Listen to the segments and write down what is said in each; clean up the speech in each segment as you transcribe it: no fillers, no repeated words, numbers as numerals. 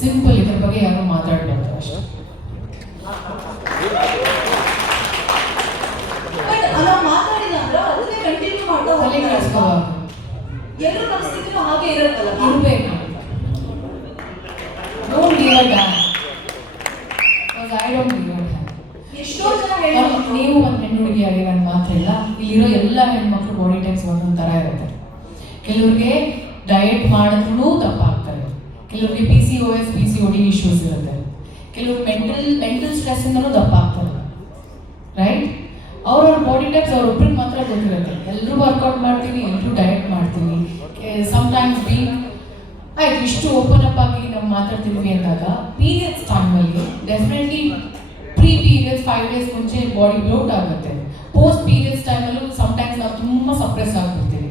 Simple, ಇದ್ರ ಬಗ್ಗೆ ಯಾರು ಮಾತಾಡಬಾರ್ದು ಅಷ್ಟೇ. ಎಲ್ಲರೂ ಪರಿಸ್ಥಿತಿನೂ ಹಾಗೆ ಇರುತ್ತಲ್ಲ, ಇರಬೇಕು. Don't give a dam. I don't give a dam. ಎಷ್ಟೋ ಜನ ಹೇಳೋದು, ನೀವು ಒಂದು ಹೆಣ್ಣು ಹುಡುಗಿಯಾಗಿ ನನ್ನ ಮಾತಿಲ್ಲ, ಇಲ್ಲಿರೋ ಎಲ್ಲ ಹೆಣ್ಮಕ್ಳು ಬಾಡಿ ಟೈಪ್ಸ್ ಒಂದೊಂದು ಥರ ಇರುತ್ತೆ. ಕೆಲವ್ರಿಗೆ ಡಯಟ್ ಮಾಡಿದ್ರೂ ದಪ್ಪ ಆಗ್ತಾರೆ, ಕೆಲವ್ರಿಗೆ PCOS PCOD ಇಶ್ಯೂಸ್ ಇರುತ್ತೆ, ಕೆಲವ್ರು ಮೆಂಟಲ್ ಸ್ಟ್ರೆಸ್ಸಿಂದನೂ ದಪ್ಪ ಆಗ್ತಾರೆ, ರೈಟ್? ಅವ್ರವ್ರ ಬಾಡಿ ಟೈಪ್ಸ್ ಅವ್ರೊಬ್ರಿಗೆ ಮಾತ್ರ ಗೊತ್ತಿರುತ್ತೆ. ಎಲ್ಲರೂ ವರ್ಕೌಟ್ ಮಾಡ್ತೀವಿ, ಎಲ್ಲರೂ ಡಯಟ್ ಮಾಡ್ತೀವಿ. ಸಮ್ಟೈಮ್ಸ್ ಆಯ್ತು, ಇಷ್ಟು ಓಪನ್ ಅಪ್ ಆಗಿ ನಾವು ಮಾತಾಡ್ತಿದ್ವಿ ಅಂದಾಗ ಪೀರಿಯಡ್ಸ್ ಟೈಮಲ್ಲಿ ಡೆಫಿನೆಟ್ಲಿ ಪೀರಿಯಡ್ಸ್ 5 days ಮುಂಚೆ ಬಾಡಿ ಬ್ಲೋಟ್ ಆಗುತ್ತೆ. ಪೋಸ್ಟ್ ಪೀರಿಯಡ್ಸ್ ಟೈಮಲ್ಲೂ ಸಮ್ಟೈಮ್ಸ್ ನಾವು ತುಂಬ ಸಪ್ರೆಸ್ ಆಗಿಬಿಡ್ತೀವಿ.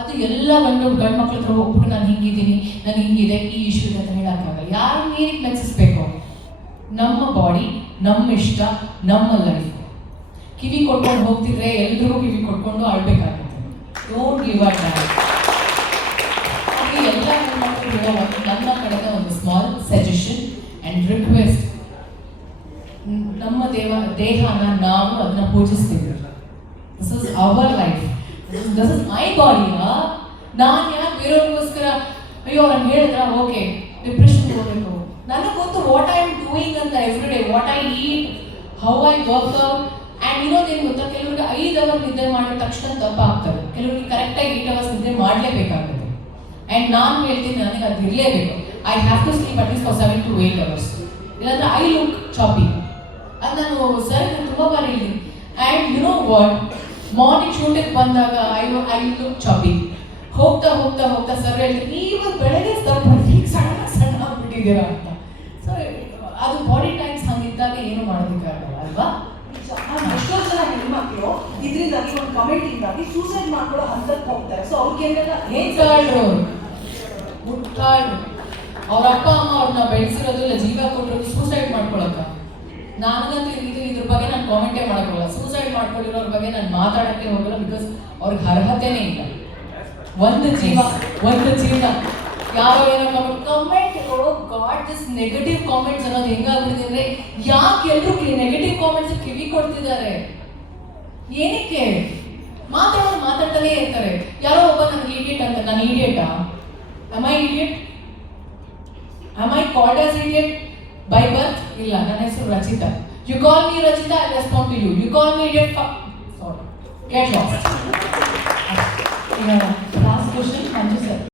ಅದು ಎಲ್ಲ ಗಂಡು ಮಕ್ಳ ಹತ್ರ ಹೋಗ್ಬಿಟ್ಟು ನಾನು ಹಿಂಗಿದ್ದೀನಿ, ನನಗೆ ಹಿಂಗಿದೆ, ಈ ಇಶ್ಯೂ ಇದೆ ಅಂತ ಹೇಳೋಕ್ಕಾಗಲ್ಲ. ಯಾರು ನೀರಿಗೆ ಮೆಚ್ಚಿಸ್ಬೇಕು? ನಮ್ಮ ಬಾಡಿ, ನಮ್ಮ ಇಷ್ಟ, ನಮ್ಮ ಲೈಫ್. ಕಿವಿ ಕೊಟ್ಕೊಂಡು ಹೋಗ್ತಿದ್ರೆ ಎಲ್ರಿಗೂ ಕಿವಿ ಕೊಟ್ಕೊಂಡು ಆಳ್ಬೇಕಾಗುತ್ತೆ. Don't give a damn. ಹಾಗೆ ಎಲ್ಲ ಹೆಣ್ಮಕ್ಳು ನನ್ನ ಕಡೆದ ಒಂದು ಸ್ಮಾಲ್ ಸಜೆಷನ್ ಆ್ಯಂಡ್ ರಿಕ್ವೆಸ್ಟ್, ನಮ್ಮ ದೇಹನ ನಾವು ಅದನ್ನ ಪೂಜಿಸ್ತೀವಿ. This is our life, this is my body. ನಾನು ಯಾಕೆ ಬೇರೆಯವ್ರಿಗೋಸ್ಕರ ಅಯ್ಯೋ ನಾನು ಹೇಳಿದ್ರ ಓಕೆ ಡಿಪ್ರೆಷನ್ ಹೋಗಬೇಕು? ನನಗೆ ಗೊತ್ತು ವಾಟ್ ಐ ಆಮ್ ಡೂಯಿಂಗ್ ಅಂತ every day, what I eat, how I work out. And ಇರೋದೇನು ಗೊತ್ತಾ, ಕೆಲವ್ರಿಗೆ 5 hours ನಿದ್ದೆ ಮಾಡಿದ ತಕ್ಷಣ ದಪ್ಪ ಆಗ್ತಾರೆ, ಕೆಲವ್ರಿಗೆ ಕರೆಕ್ಟಾಗಿ 8 hours ನಿದ್ದೆ ಮಾಡಲೇಬೇಕಾಗುತ್ತೆ. ಆ್ಯಂಡ್ ನಾನು ಹೇಳ್ತೀನಿ, ನನಗೆ ಅದು ಇರಲೇಬೇಕು. I have to sleep at least for 7 to 8 hours. ಇಲ್ಲಾಂದ್ರೆ ಐ ಲುಕ್ ಚಾಪಿ. ಅದು ನಾನು ಸರ್ ತುಂಬ ಬಾರಿ ಹೇಳಿದ್ದೀನಿ. And you know what, morning ಶೂಟಿಗೆ ಬಂದಾಗ ಐ ಲುಕ್ ಚಾಪಿ. ಹೋಗ್ತಾ ಹೋಗ್ತಾ ಹೋಗ್ತಾ ಸರ್ ಹೇಳ್ತೀನಿ, ಇವಾಗ ಬೆಳಗ್ಗೆ ಸಣ್ಣ ಆಗ್ಬಿಟ್ಟಿದ್ದೀರಾ ಅಂತ. ಸೊ ಅದು ಬಾಡಿ ಟೈಪ್ಸ್ ಹಂಗಿದ್ದಾಗ ಏನು ಮಾಡೋದಕ್ಕಾಗಲ್ಲ ಅಲ್ವಾ? ಎಷ್ಟೋ ಜನ ಹೆಣ್ಮಕ್ಳು ಇದರಿಂದಾಗಿ ಒಂದು ಕಮೆಂಟ್ ಇಂದಾಗಿ ಸೂಸೈಡ್ ಮಾಡ್ಕೊಳ್ಳೋ ಹಂತಕ್ಕೆ ಹೋಗ್ತಾರೆ. ಸೊ ಅವ್ರಿಗೆಲ್ಲ ಮುಟ್ಟಾಡ್ರು ಅವ್ರ ಅಪ್ಪ ಅಮ್ಮ ಅವ್ರನ್ನ ಬೆಳೆಸಿರೋದು ಇಲ್ಲ ಜೀವ ಕೊಟ್ಟಿರೋದು ಸೂಸೈಡ್ ಮಾಡ್ಕೊಳಕ್ಕ. ನನಗಂತೂ ಇದ್ರ ಬಗ್ಗೆ ನಾನು ಕಾಮೆಂಟೇ ಮಾಡೋಕ್ಕೋಗಲ್ಲ. ಸೂಸೈಡ್ ಮಾಡ್ಕೊಂಡಿರೋರ ಬಗ್ಗೆ ನಾನು ಮಾತಾಡೋಕ್ಕೆ ಹೋಗಲ್ಲ, ಬಿಕಾಸ್ ಅವ್ರಿಗೆ ಅರ್ಹತೆನೇ ಇಲ್ಲ. ಒಂದು ಜೀವ ಯಾರೋ ಏನೋ comment god this negative comments ಅನ್ನೋದು ಹೆಂಗಾಗ್ಬಿಟ್ಟಿದೆ ಅಂದರೆ, ಯಾಕೆ ಎಲ್ಲರೂ ನೆಗೆಟಿವ್ ಕಾಮೆಂಟ್ಸ್ ಕಿವಿ ಕೊಡ್ತಿದ್ದಾರೆ? ಏನಕ್ಕೆ? ಮಾತಾಡ್ತಾನೆ ಇರ್ತಾರೆ. ಯಾರೋ ಒಬ್ಬ ನನಗೆ ಇಡಿಯಟ್ ಅಂತ, ನಾನು ಇಡಿಯಟಾ? am I idiot? am I called as idiot by birth? ಇಲ್ಲ, ನನ್ನ ಹೆಸರು Rachita. You call me Rachita, I respond to you. You call me idiot, sorry, get lost. Last question, Manju sir.